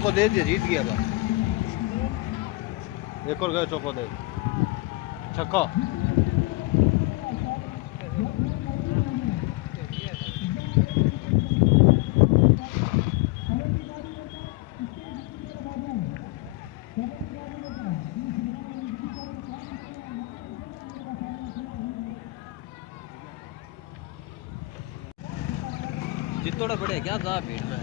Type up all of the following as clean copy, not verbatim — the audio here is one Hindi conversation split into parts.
चौको दे दिया, जीत गया बस। एक और गए, चौको दे छक्का। जितोड़ा बड़े क्या था भीड़ में।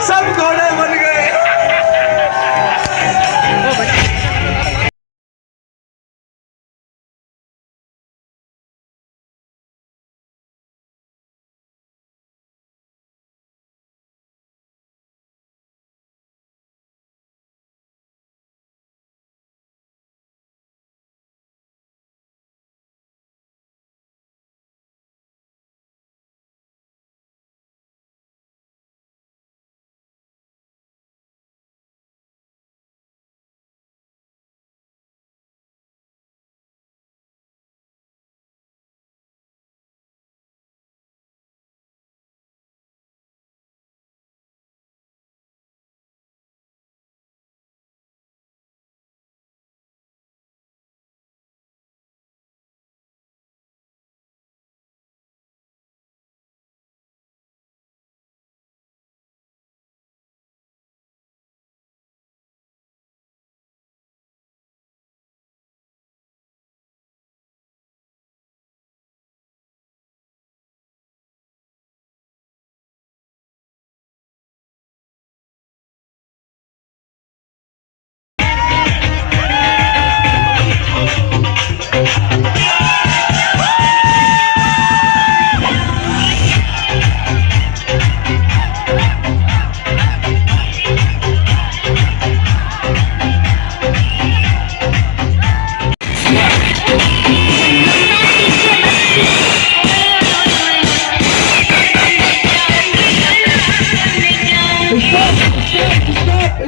सब घोड़े बन गए।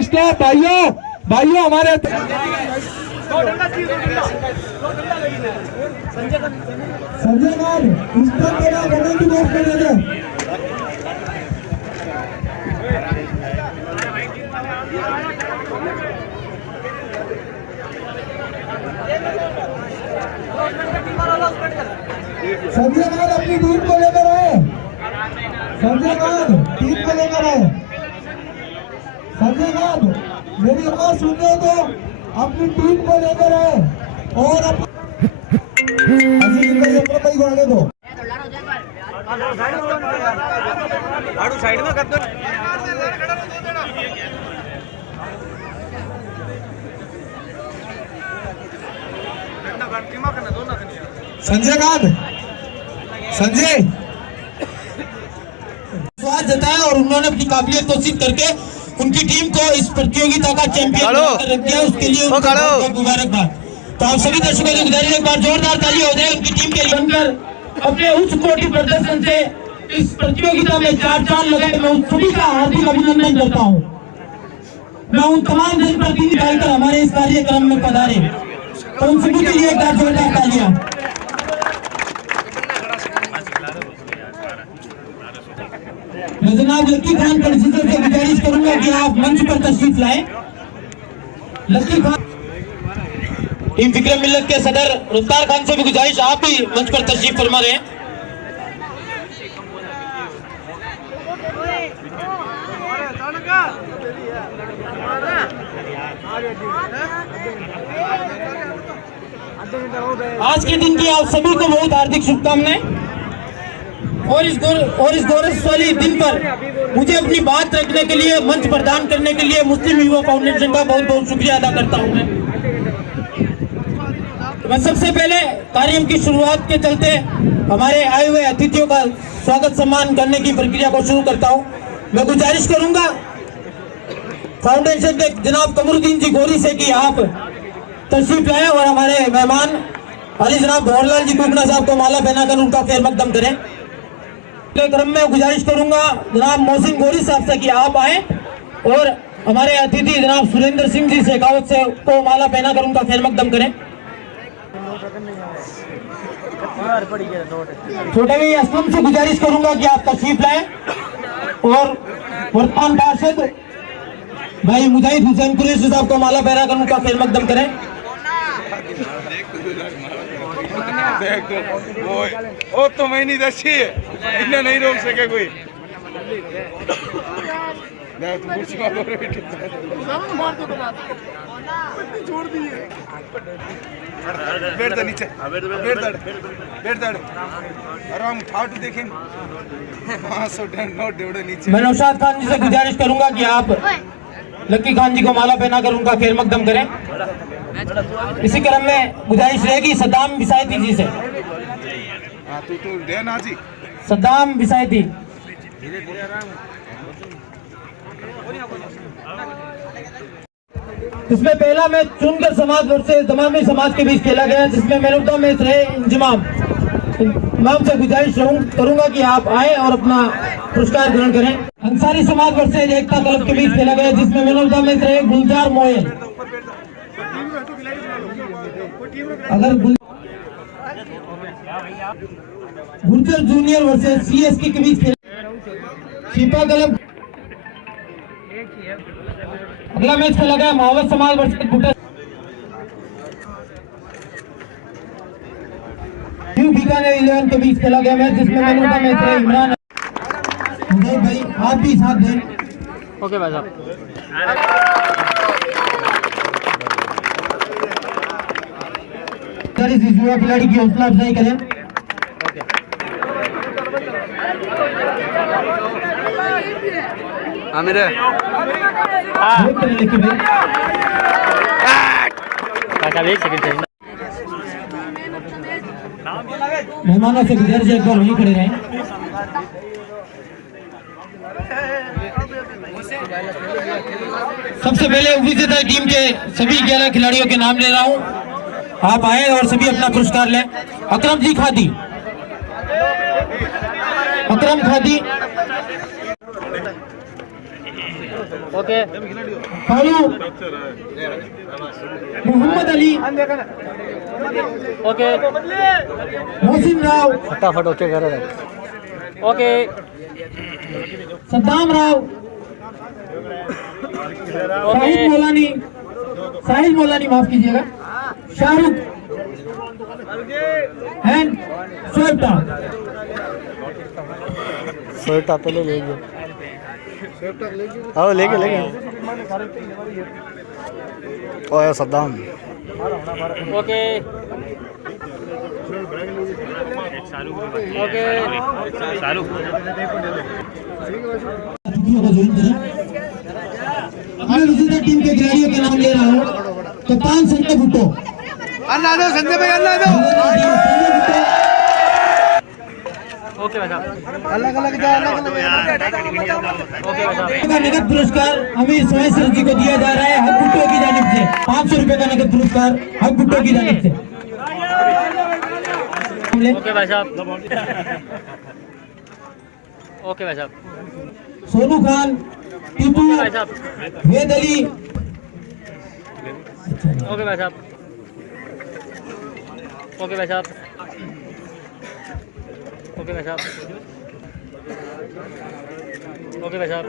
स्टॉप भाइयों, भाइयों हमारे संजय मान स्टॉप देना, बटन की बात करने दे। संजय मान अपनी टीम को लेकर आए, संजय मान टीम को लेकर आए। संजय मान मेरी आवाज सुन रहे हो तो अपनी टीम को लेकर आए और भाई को आने दो। साइड में कर दो। संजय कांत, संजय स्वाद जताया और उन्होंने अपनी काबिलियत को सिद्ध करके उनकी टीम को इस प्रतियोगिता का चैंपियन रख दिया, उसके लिए मुबारकबाद। तो आप सभी दर्शकों से गुजारिश, एक बार जोरदार ताली हो जाए उनकी टीम के लिए। बनकर अपने उच्च कोटि प्रदर्शन से इस प्रतियोगिता में 4 चांद लगाए, मैं उन सभी का हार्दिक अभिनंदन करता हूँ। मैं उन तमाम जनप्रतिनिधि डालकर हमारे इस कार्यक्रम में पधारे, तो उन सभी के लिए एक बार जोरदार तालियां। मैं जनाब लक्की खान प्रेसिडेंट से गुजारिश करूंगा कि आप मंच पर तशरीफ लाएं। लक्की खान टीम विक्रम मिल्लत के सदर रुफ्तार खान से भी गुजारिश आप भी मंच पर तशरीफ फरमा रहे हैं। आज के दिन की आप सभी को बहुत हार्दिक शुभकामनाएं। और इस गौरवशाली दिन पर मुझे अपनी बात रखने के लिए मंच प्रदान करने के लिए मुस्लिम युवा फाउंडेशन का बहुत बहुत शुक्रिया अदा करता हूं। मैं सबसे पहले कार्यक्रम की शुरुआत के चलते हमारे आए हुए अतिथियों का स्वागत सम्मान करने की प्रक्रिया को शुरू करता हूं। मैं गुजारिश करूंगा फाउंडेशन के जनाब कमरुद्दीन जी गोरी से कि आप तशरीफ लाए और हमारे मेहमान अली जनाब भंवरलाल जी कुकना साहब को माला पहनाकर उनका खैर मकदम करें। क्रम में गुजारिश करूंगा जनाब मोहसिन गोरी साहब से कि आप आए और हमारे अतिथि जनाब सुरेंद्र सिंह जी शेखावत से को माला पहनाकर उनका खैर मकदम करें। छोटे भाई असलम से गुजारिश करूंगा कि आप तशरीफ लाए और वर्तमान पार्षद भाई मुजाहिद हुसैन कुरैशी साहब को माला पहनाकर उनका खैर मकदम करें। वो तो मैं नहीं दसी है, इन्हें नहीं रोक सके कोई। बैठ जा नीचे, बैठ जा आराम ठाट देखें। 500 नोट डेढ़ नीचे। मैं नौशाद खान जी से गुजारिश करूंगा कि आप लक्की खान जी को माला पहनाकर उनका खैर मकदम करें। इसी क्रम में गुजारिश रहेगी सद्दाम बिसायती जी से। तू दे ना जी। सद्दाम बिसायती। इसमें पहला मैच चुनकर समाज वर्सेस दमामी समाज के बीच खेला गया, जिसमें मैन ऑफ द मैच रहे इंजमाम। इमाम से गुजारिश करूंगा कि आप आए और अपना पुरस्कार ग्रहण करें। अंसारी समाज वर्सेस एकता क्लब के बीच खेला गया, जिसमें मैन ऑफ द मैच रहे गुलजार मोयल। अगर गुर्जर जूनियर वर्सेस सीएसके के बीच शिपा क्लब। अगला मैच खेला गया मोहम्मद समाज वर्सेस बुटर। न्यू बीकानेर 11 के बीच खेला गया मैच, जिसमें मैन ऑफ द मैच रहे इमरान। भाई आप भी साथ दें। ओके भाई साहब। इस युवा खिलाड़ी की हौसला अफजाई करें। मेरे मेहमानों से गुजारिश एक बार वहीं खड़े रहें। सबसे पहले विजेता टीम के सभी 11 खिलाड़ियों के नाम ले रहा हूं। आप आए और सभी अपना पुरस्कार लें। अकरम जी खादी, अकरम खादी, ओके। फालू, मोहम्मद अली, ओके। मोहसिन राव, फटाफट ओके कर रहे। ओके। सद्दाम राव, साहिल मौलानी माफ कीजिएगा, शाहरुख एंड स्वेटा पहले लेंगे। आओ लेके ओए सद्दाम। Okay okay. मैं विजेता टीम के खिलाड़ियों के नाम ले रहा हूँ। कप्तान संजय भुट्टो। संजय भाई अल्लाह दो। ओके भाई साहब। अलग अलग ओके भाई साहब। का नगद पुरस्कार अमीर सुहेल सर जी को दिया जा रहा है हक भुट्टो की जानिब से। 500 रुपए का नगद पुरस्कार हक भुट्टो की जानिब से। ओके भाई साहब। ओके भाई साहब। सोनू खान, टीपू, भाई साहब। वेद अली। ओके भाई साहब। ओके भाई साहब। ओके भाई साहब। ओके भाई साहब।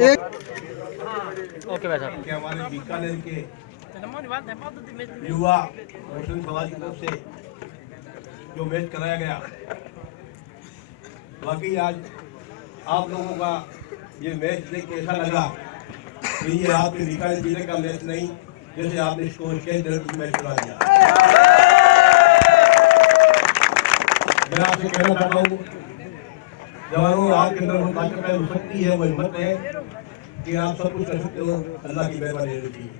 एक ओके भाई साहब। हमारे बीकानेर के युवा मुस्लिम समाज की तरफ से जो मैच कराया गया, बाकी आज आप लोगों का ये मैच देख के ऐसा लगा कि ये आपके बीकानेर जिले का मैच नहीं, जैसे आपने स्कोर के मैच करा दिया। मैं आपसे कहना चाहता हूँ जवानों, आपके अंदर वो ताकत है, वो शक्ति है, वो हिम्मत है कि आप सब कुछ कर सकते हो। अल्लाह की मेहरबानी रहती है।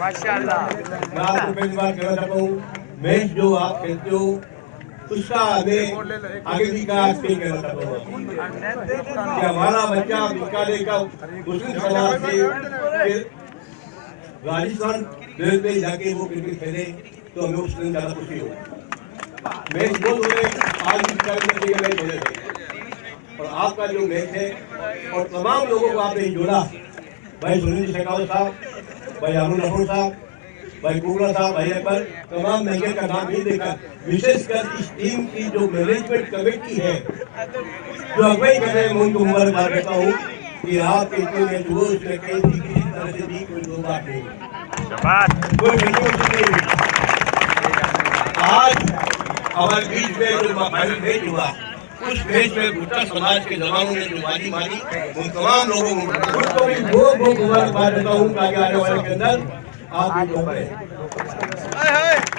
माशाअल्लाह। मैं आपको पहली बार कहना चाहता हूँ, मैच जो आप खेलते हो उसका हमें आगे भी का कहना चाहता हूँ कि हमारा बच्चा बीकानेर का मुस्लिम समाज से राजस्थान लेवल पे जाके वो क्रिकेट खेले तो हमें उससे ज्यादा खुशी हो। मैच बहुत हो रहे, आज भी मैच हो रहे थे और आपका जो मैच है और तमाम लोगों को आपने जोड़ा, भाई सुनील शेखावत साहब, भाई अरुण अफरोज साहब, भाई कुबरा साहब, भाई अकबर, तमाम मैनेजर का नाम नहीं देखा, विशेषकर इस टीम की जो मैनेजमेंट कमेटी है जो अगुवाई कर रहे हैं, मैं उनको मुबारकबाद देता हूँ कि आपके टीम में जो किसी तरह से भी कोई दो बात नहीं, आज हमारे बीच में जो फाइनल मैच हुआ उस मैच में भुट्टा समाज के जवानों ने जो बाजी मारी, उन तमाम लोगों को भी बहुत बहुत मुबारकबाद देता हूँ ताकि आने वाले के अंदर आप भी जो करें।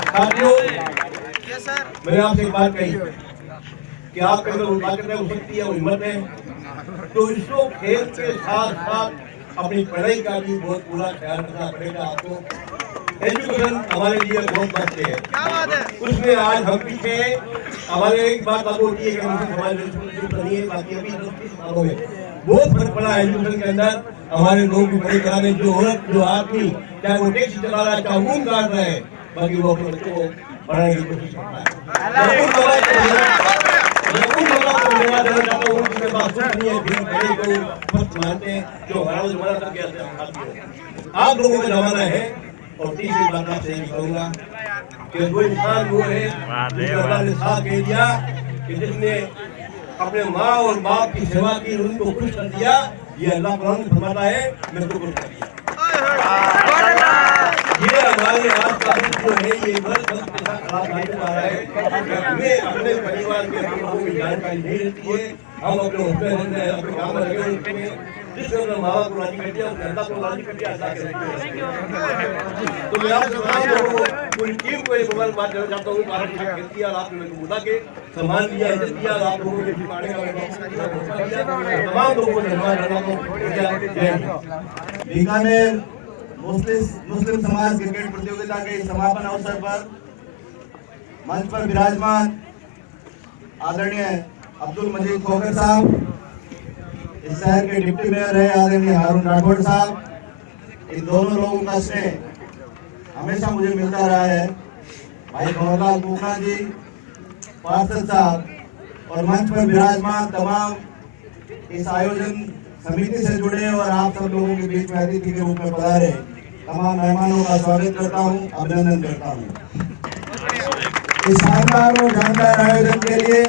साथियों, मैंने आपसे एक बात कही कि आपके अंदर वो ताकत है, वो शक्ति है, वो हिम्मत है, तो इसको खेल के साथ साथ अपनी पढ़ाई का भी बहुत पूरा ख्याल रखना पड़ेगा आपको। एजुकेशन हमारे लिए बहुत महत्व है, उसमें आज हम पीछे हमारे एक बात आपको होती है कि हमारे बाकी अभी 10 सालों में बहुत फर्क पड़ा है एजुकेशन के अंदर। हमारे लोग भी पढ़े कराने, जो औरत जो आदमी चाहे वो टैक्सी चला रहा है, चाहे ऊन काट रहा है, बाकी वो अपने बच्चों को पढ़ाने की कोशिश करता है। आप लोगों का जमाना है और तीसरी बात आपसे यही कहूँगा कि वो इंसान वो है जिसने अल्लाह ने साथ दे दिया कि जिसने अपने माँ और बाप की सेवा की, उनको खुश कर दिया। ये अल्लाह कुरान फरमाता है, मैं तो खुश कर दिया। ये हमारे आज का जो है ये वर्ष के साथ खराब नहीं हो रहा है। हमें अपने परिवार के लोगों की जानकारी नहीं रहती है, हम अपने होते रहते हैं, अपने काम में लगे होते हैं, जिससे अपने माँ बाप को राजी कर दिया, अपने अल्लाह को राजी कर दिया, अल्लाह के तो मैं आप तमाम लोगों को, पूरी टीम को एक बार बात करना चाहता हूँ। कारण खेती और आपने मेरे को बुला के सम्मान दिया, इज्जत दिया, आप लोगों के तमाम लोगों को धन्यवाद। बीकानेर मुस्लिम समाज क्रिकेट प्रतियोगिता के समापन अवसर पर मंच पर विराजमान आदरणीय अब्दुल मजीद खोखर साहब, इस शहर के डिप्टी मेयर है आदरणीय हारून राठौड़ साहब, इन दोनों लोगों का स्नेह हमेशा मुझे मिलता रहा है। भाई भंवरलाल कुकना जी, पार्षद साहब और मंच पर विराजमान तमाम इस आयोजन समिति से जुड़े और आप सब लोगों के बीच में अतिथि के रूप में पधारे तमाम मेहमानों का स्वागत करता हूं, अभिनंदन करता हूं। इस शानदार और जानदार आयोजन के लिए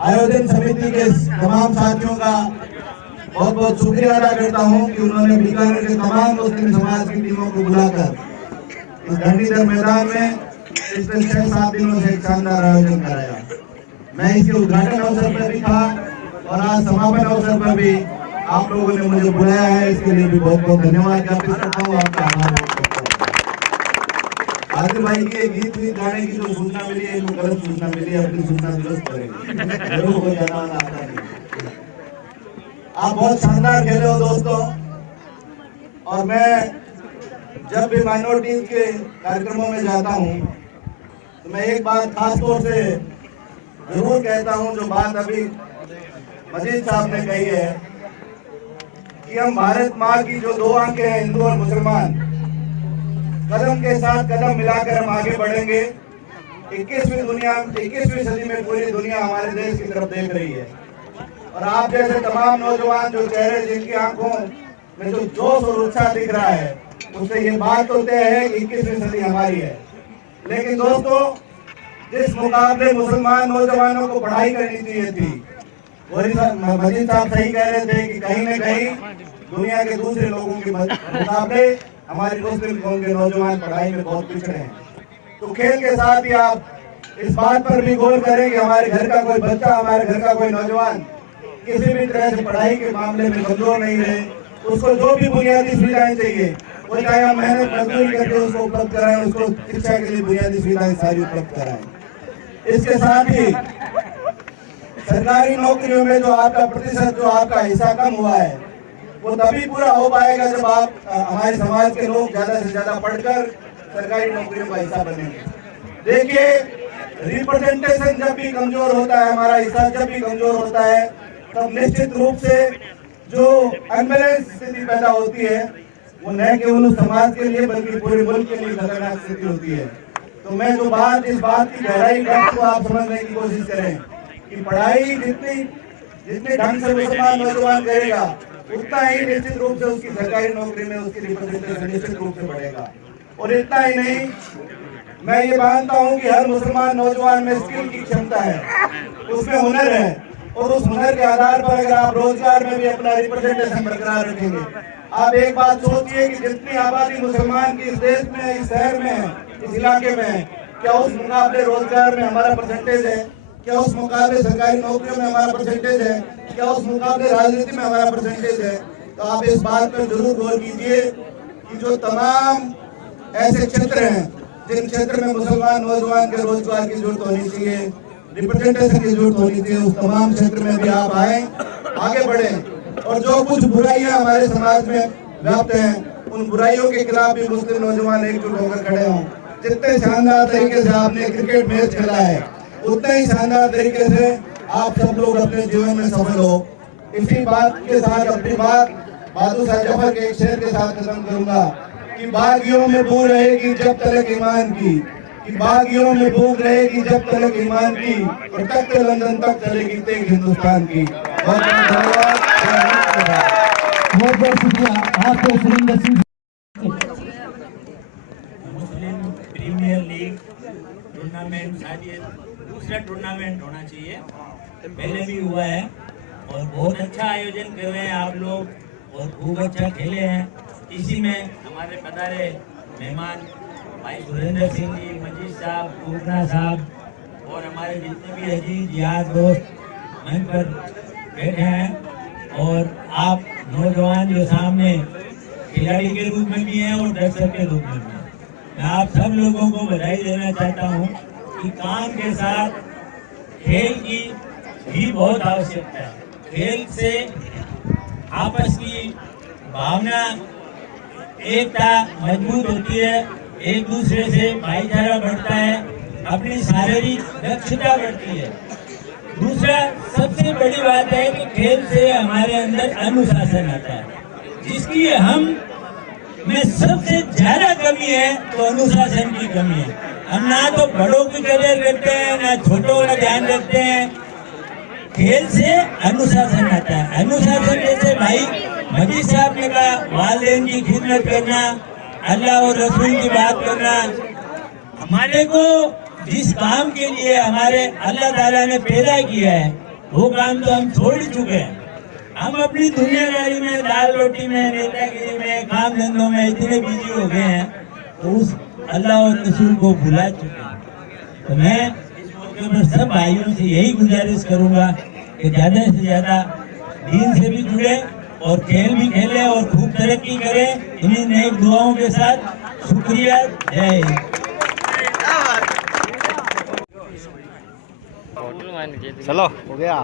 आयोजन समिति के तमाम साथियों का बहुत बहुत शुक्रिया अदा करता हूं कि उन्होंने बीकानेर के तमाम मुस्लिम समाज की टीमों को बुलाकर इस घंटीधर मैदान में पिछले 6-7 दिनों से एक शानदार आयोजन कराया। मैं इसके उद्घाटन अवसर पर भी था और आज समापन अवसर पर भी आप लोगों ने मुझे बुलाया है, इसके लिए भी बहुत बहुत धन्यवाद ज्ञापित करता हूँ, आपका आभार व्यक्त करता हूँ। आदिल भाई के गीत गाने की जो सूचना मिली है, जो गलत सूचना मिली है, अपनी सूचना दुरुस्त करेंगे, जरूर हो जाना आता नहीं। आप बहुत शानदार खेले हो दोस्तों, और मैं जब भी माइनॉरिटीज के कार्यक्रमों में जाता हूँ तो मैं एक बात खास तौर से जरूर कहता हूँ, जो बात अभी मजीद साहब ने कही है कि हम भारत माँ की जो 2 आंखें हैं, हिंदू और मुसलमान, कदम के साथ कदम मिलाकर हम आगे बढ़ेंगे। 21वीं सदी में पूरी दुनिया हमारे देश की तरफ देख रही है और आप जैसे तमाम नौजवान जो चेहरे जिनकी आंखों में जो जोश और उत्साह दिख रहा है, उससे ये बात तो तय है कि 21वीं सदी हमारी है। लेकिन दोस्तों, जिस मुकाबले मुसलमान नौजवानों को पढ़ाई करनी चाहिए थी, वही मजीद साहब सही कह रहे थे कि कहीं न कहीं दुनिया के दूसरे लोगों के मुकाबले हमारे मुस्लिम कौम के नौजवान पढ़ाई में बहुत पिछड़े हैं। तो खेल के साथ ही आप इस बात पर भी गौर करें कि हमारे घर का कोई बच्चा, हमारे घर का कोई नौजवान किसी भी तरह से पढ़ाई के मामले में कमजोर नहीं रहे। उसको जो भी बुनियादी सुविधाएं चाहिए, वो चाहे हम मेहनत मजदूरी करके उसको उपलब्ध कराएं, उसको शिक्षा के लिए बुनियादी सुविधाएं सारी उपलब्ध कराएं। इसके साथ ही सरकारी नौकरियों में जो आपका प्रतिशत, जो आपका हिस्सा कम हुआ है, वो तभी पूरा हो पाएगा जब आप हमारे समाज के लोग ज्यादा से ज्यादा पढ़कर सरकारी नौकरियों का हिस्सा बनेंगे। देखिए, रिप्रेजेंटेशन जब भी कमजोर होता है, हमारा हिस्सा जब भी कमजोर होता है, तब निश्चित रूप से जो अनबैलेंस स्थिति पैदा होती है, वो न केवल उस समाज के लिए बल्कि पूरे मुल्क के लिए खतरनाक स्थिति होती है। तो मैं जो बात, इस बात की गहराई को आप समझने की कोशिश करें कि पढ़ाई जितने ढंग से मुसलमान नौजवान करेगा, उतना ही निश्चित रूप से उसकी सरकारी नौकरी में उसकी रिप्रेजेंटेशन निश्चित रूप से बढ़ेगा। और इतना ही नहीं, मैं ये मानता हूँ कि हर मुसलमान नौजवान में स्किल की क्षमता है, उसमें हुनर है, और उस हुनर के आधार पर अगर आप रोजगार में भी अपना रिप्रेजेंटेशन बरकरार रखेंगे। आप एक बात सोचिए कि जितनी आबादी मुसलमान की इस देश में, इस शहर में, इस इलाके में, क्या उस मुकाबले रोजगार में हमारा परसेंटेज है? क्या उस मुकाबले सरकारी नौकरियों में हमारा परसेंटेज है? क्या उस मुकाबले राजनीति में हमारा परसेंटेज है? तो आप इस बात पर जरूर गौर कीजिए कि जो तमाम ऐसे क्षेत्र हैं जिन क्षेत्र में मुसलमान नौजवान के रोजगार की जरूरत होनी चाहिए, रिप्रेजेंटेशन की जरूरत होनी चाहिए, उस तमाम क्षेत्र में भी आप आए, आगे बढ़े। और जो कुछ बुराइयां हमारे समाज में व्याप्त हैं, उन बुराइयों के खिलाफ भी मुस्लिम नौजवान एकजुट होकर खड़े हों। जितने शानदार तरीके से आपने क्रिकेट मैच खेला है, उतने ही शानदार तरीके से आप सब लोग अपने जीवन में सफल हो। इसी बात के साथ अपनी बात बहादुर शाह जफर के एक शेर के साथ खत्म करूंगा कि बागियों में बू रहेगी जब तलक ईमान की, कि बागियों में भूख रहेगी जब तलक ईमान की, और तख्त लंदन तक चलेगी तेग हिंदुस्तान की। बहुत धन्यवाद, बहुत बहुत शुक्रिया आपको सुरेंद्र सिंह। मुस्लिम प्रीमियर लीग टूर्नामेंट शायद ये दूसरा टूर्नामेंट होना चाहिए, पहले भी हुआ है और बहुत अच्छा आयोजन कर रहे हैं आप लोग और खूब अच्छा खेले हैं। इसी में हमारे पधारे मेहमान भाई सुरेंद्र सिंह जी, मजीद साहब, पूर्णा साहब और हमारे जितने भी अजीज यार दोस्त मंच पर बैठे हैं, और आप नौजवान जो सामने खिलाड़ी के रूप में भी हैं और दर्शक के रूप में भी हैं। मैं आप सब लोगों को बधाई देना चाहता हूं कि काम के साथ खेल की भी बहुत आवश्यकता है। खेल से आपस की भावना, एकता मजबूत होती है, एक दूसरे से भाईचारा बढ़ता है, अपनी शारीरिक दक्षता बढ़ती है। दूसरा सबसे बड़ी बात है कि खेल से हमारे अंदर अनुशासन आता है, जिसकी हम में सबसे ज्यादा कमी है, तो अनुशासन की कमी है। हम ना तो बड़ों की कदर करते हैं, ना छोटों का ध्यान रखते हैं। खेल से अनुशासन आता है। अनुशासन जैसे भाई मजीद साहब ने कहा, वालिदैन की खिदमत करना, अल्लाह और रसूल की बात करना। हमारे को जिस काम के लिए हमारे अल्लाह ताला ने पैदा किया है, वो काम तो हम छोड़ चुके हैं। हम अपनी दुनियादारी में, दाल रोटी में, नेतागिरी में, काम धंधों में इतने बिजी हो गए हैं, तो उस अल्लाह और रसूल को भुला चुके हैं। तो मैं इस मौके पर सब भाइयों से यही गुजारिश करूंगा कि ज्यादा से ज्यादा दीन से भी जुड़े और खेल भी खेलें और खूब तरक्की करें। इन्हीं नेक दुआओं के साथ शुक्रिया, जय हिंद। चलो हो गया।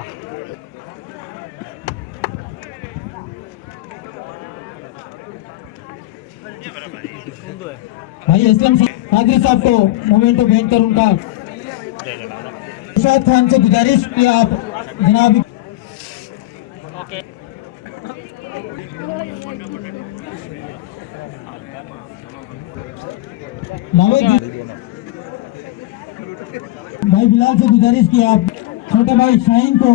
भाई असलम कादरी साहब को मोमेंटो भेंट कर उनका इरशाद खान से गुजारिश कि आप जनाब भाई बिलाल से गुजारिश की आप छोटे भाई शाहीन को,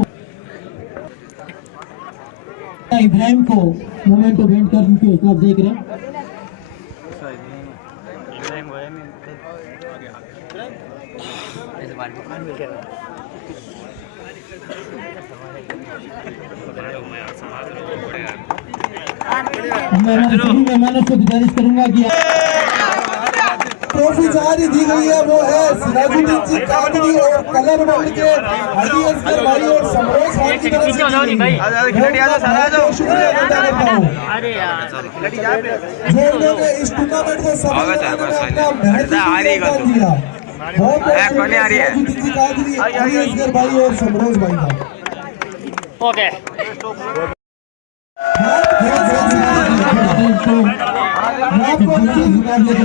इब्राहिम को मोमेंटो भेंट कर उनके आप देख रहे हैं। समाज मैं सभी मेहमानों से गुजारिश करूंगा कि ट्रॉफी जारी दी गई है वो है सिराजुद्दीन जी कादरी और कलर वर्ल्ड के हडी असगर भाई और समरोज खान की तरफ से शुक्रिया अदा करता हूँ जो उन्होंने इस टूर्नामेंट को सफल बनाने में अपना महत्वपूर्ण योगदान दिया। बहुत सिराजुद्दीन जी कादरी, हडी असगर भाई और समरोज भाई का ओके मैं आपको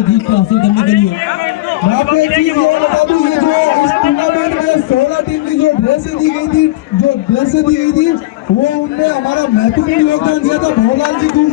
जीत हासिल करने के लिए मैं आपको एक चीज और बता दूं, ये जो इस टूर्नामेंट में 16 टीम की जो ड्रेसें दी गई थी वो उनमें हमारा महत्वपूर्ण योगदान दिया था भोलाल जी को